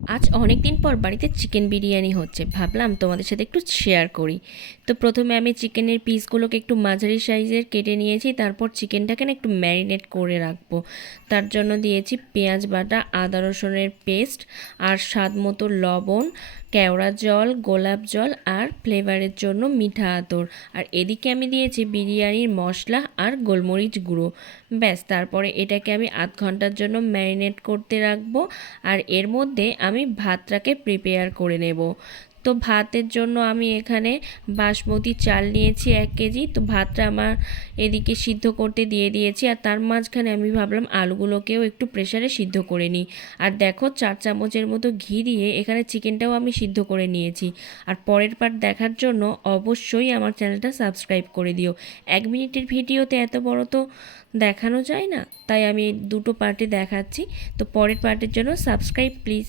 আজ অনেক দিন পর বাড়িতে চিকেন বিরিয়ানি হচ্ছে, ভাবলাম তোমাদের সাথে একটু শেয়ার করি। তো প্রথমে আমি চিকেনের পিসগুলোকে একটু মাঝারি সাইজের কেটে নিয়েছি, তারপর চিকেনটাকে না একটু ম্যারিনেট করে রাখবো। তার জন্য দিয়েছি পেঁয়াজ বাটা, আদা রসুনের পেস্ট, আর স্বাদ মতো লবণ, কেওড়া জল, গোলাপ জল, আর ফ্লেভারের জন্য মিঠা আতর। আর এদিকে আমি দিয়েছি বিরিয়ানির মশলা আর গোলমরিচ গুঁড়ো। ব্যাস, তারপরে এটাকে আমি আধ ঘন্টার জন্য ম্যারিনেট করতে রাখবো। আর এর মধ্যে আমি ভাতটাকে প্রিপেয়ার করে নেব। তো ভাতের জন্য আমি এখানে বাসমতি চাল নিয়েছি 1 কেজি। তো ভাতটা আমার এদিকে সিদ্ধ করতে দিয়ে দিয়েছি, আর তার মাঝখানে আমি ভাবলাম আলুগুলোকেও একটু প্রেসারে সিদ্ধ করে নিই। আর দেখো, 4 চামচের মতো ঘি দিয়ে এখানে চিকেনটাও আমি সিদ্ধ করে নিয়েছি। আর পরের পার্ট দেখার জন্য অবশ্যই আমার চ্যানেলটা সাবস্ক্রাইব করে দিও। 1 মিনিটের ভিডিওতে এত বড় তো দেখানো যায় না, তাই আমি দুটো পার্টে দেখাচ্ছি। তো পরের পার্টের জন্য সাবস্ক্রাইব প্লিজ।